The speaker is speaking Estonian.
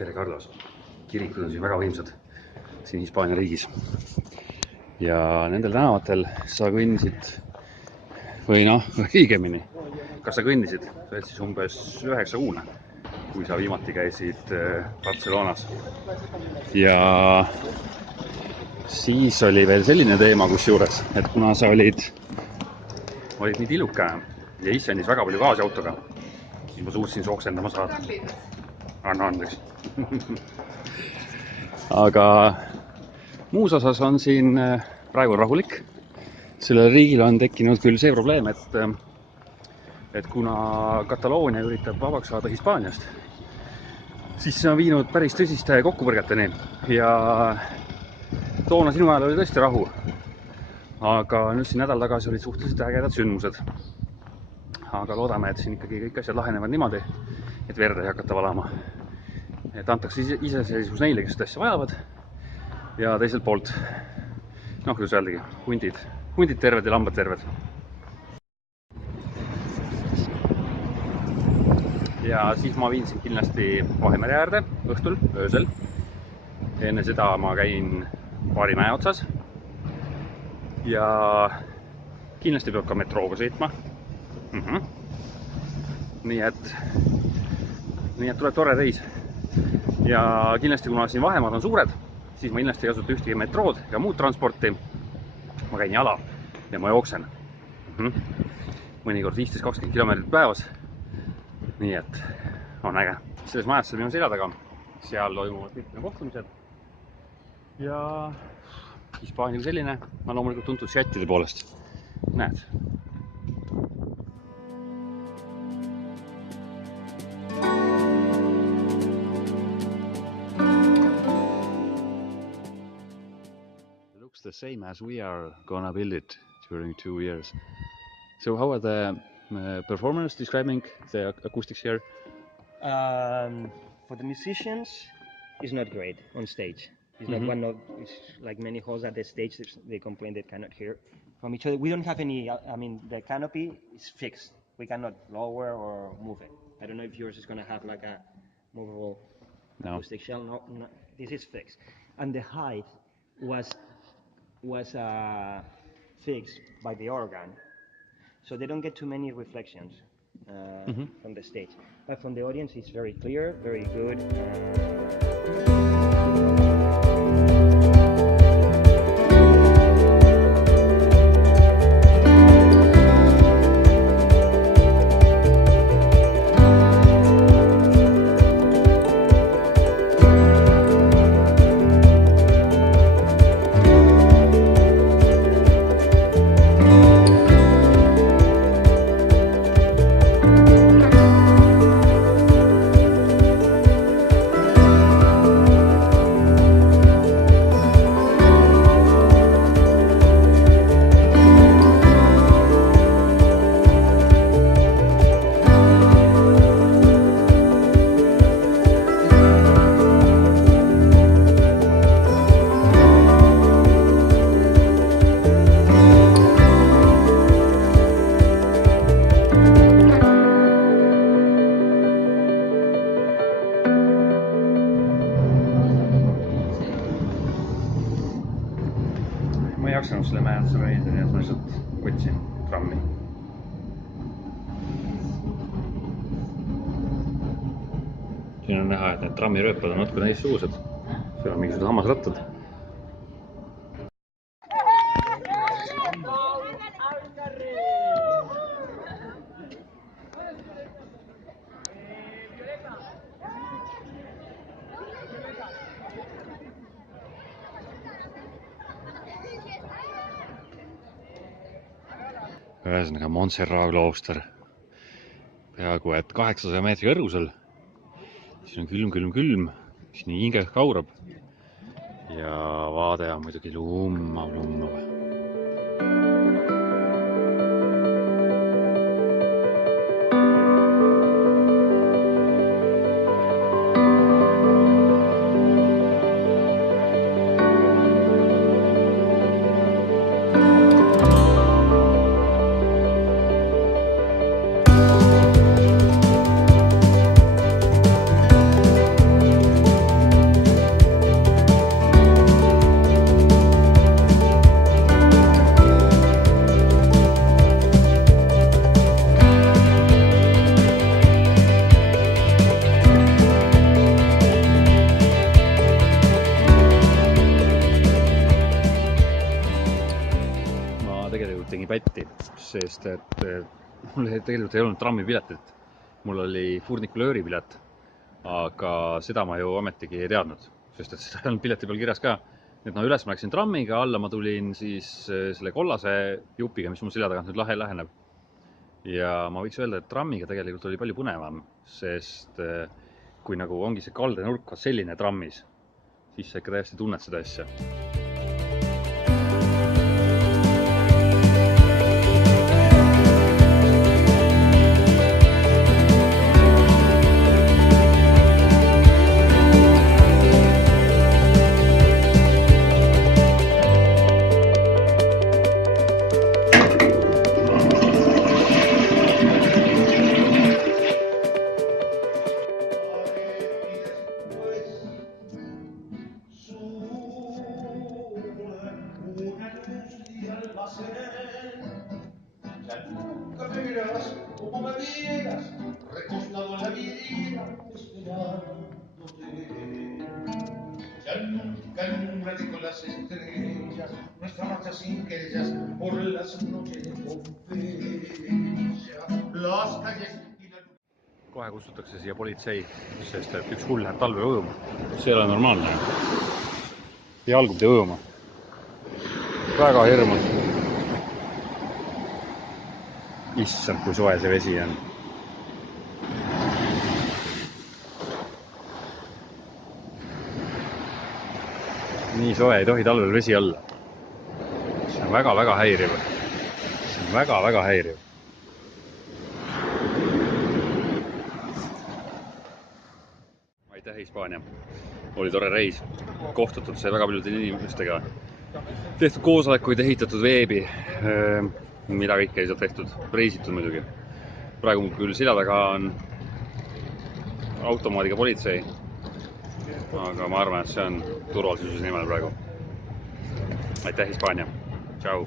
tere, Carlos. Kirikud on siin väga võimsad siin Hispaania riigis. Ja nendel tänavatel sa kõndisid, või õigemini, kas sa kõndisid? Sa oled siis umbes 9-kuune, kui sa viimati käisid Barcelonas. Ja siis oli veel selline teema kusjuures, et kuna sa olid nii tiluke ja issandis väga palju gaasiautoga, siis ma suutsin su oksendama saada. Anna andeks. Aga muus osas on siin praegu rahulik. Sellel riigil on tekkinud küll see probleem, et kuna Kataloonia üritab vabaks saada Hispaaniast, siis see on viinud päris tõsiste kokkupõrgeteni. Ja toona sinu ajal oli tõesti rahu. Aga nüüd siin nädal tagasi olid suhteliselt ägedad sündmused. Aga loodame, et siin ikkagi kõik asjad lahenevad niimoodi, et verd ei hakata valama. Et antakse iseseisvus neile, kes seda asja vajavad. Ja teiselt poolt, kuidas öeldagi, hundid terved ja lambad terved. Ja siis ma viin siin kindlasti Vahemere äärde õhtul, öösel. Enne seda ma käin paari mäe otsas. Ja kindlasti peab ka metrooga sõitma. Nii et tuleb tore reis. Ja kindlasti, kuna siin vahemaad on suured, siis ma kindlasti ei kasuta ühtegi metrood ja muud transporti. Ma käin jala ja ma jooksen. Mõnikord 15-20 kilomeetrit päevas. Nii et on äge. Selles majas minu selja taga. Seal toimuvad kõik kohtumised. Ja Hispaania selline on loomulikult tuntud šättide poolest. Näed. It looks the same as we are gonna build it during 2 years. So how are the performers describing the acoustics here? For the musicians, it's not great on stage. It's not one of, it's like many halls at the stage, they complain they cannot hear from each other. We don't have any, the canopy is fixed. We cannot lower or move it. I don't know if yours is going to have like a movable acoustic shell. No, this is fixed. And the height was fixed by the organ. So they don't get too many reflections from the stage. But from the audience, it's very clear, very good. Ma ei jaksanud selle mäe otsa veida, nii et ma lihtsalt võtsin trammi. Siin on näha, et need trammirööpad on natuke teistsugused. Seal on mingisugused hammasrattad. Ühesõnaga Montserrat klooster. Peaaegu et 800 meetri kõrgusel. Siin on külm. Siin hinge kaurab. Ja vaade on muidugi lummav. sest et mul tegelikult ei olnud trammipiletit. Mul oli furnikulööri pilet, aga seda ma ju ometigi ei teadnud, sest et seda ei olnud pileti peal kirjas ka. Et no üles ma läksin trammiga, alla ma tulin siis selle kollase jupiga, mis mul selja tagant nüüd läheneb. Ja ma võiks öelda, et trammiga tegelikult oli palju põnevam, sest kui nagu ongi see kaldenurk selline trammis, siis sa ikka täiesti tunned seda asja. Nunca me verás como me vieras, recostado en la vida, esperándote. Ya nunca alumbraré con las estrellas nuestra marcha sin querellas por las noches de Pompeya. Las calles y la luz. Kohe kutsutakse siia politsei, sest et üks hull läheb talve ujuma. See ei ole normaalne. Jalgu pidi ujuma. Väga hirmus. Issand, kui soe see vesi on. Nii soe ei tohi talvel vesi olla. See on väga-väga häiriv. See on väga-väga häiriv. Aitäh, Hispaania. Oli tore reis. Kohtutud sai väga paljude inimestega. Tehtud koosolekuid, ehitatud veebi. Mida kõike ei saa tehtud, reisitud muidugi. Praegu mul küll selja taga on automaadiga politsei, aga ma arvan, et see on turvalisuse nimel praegu. Aitäh, Hispaania! Tšau!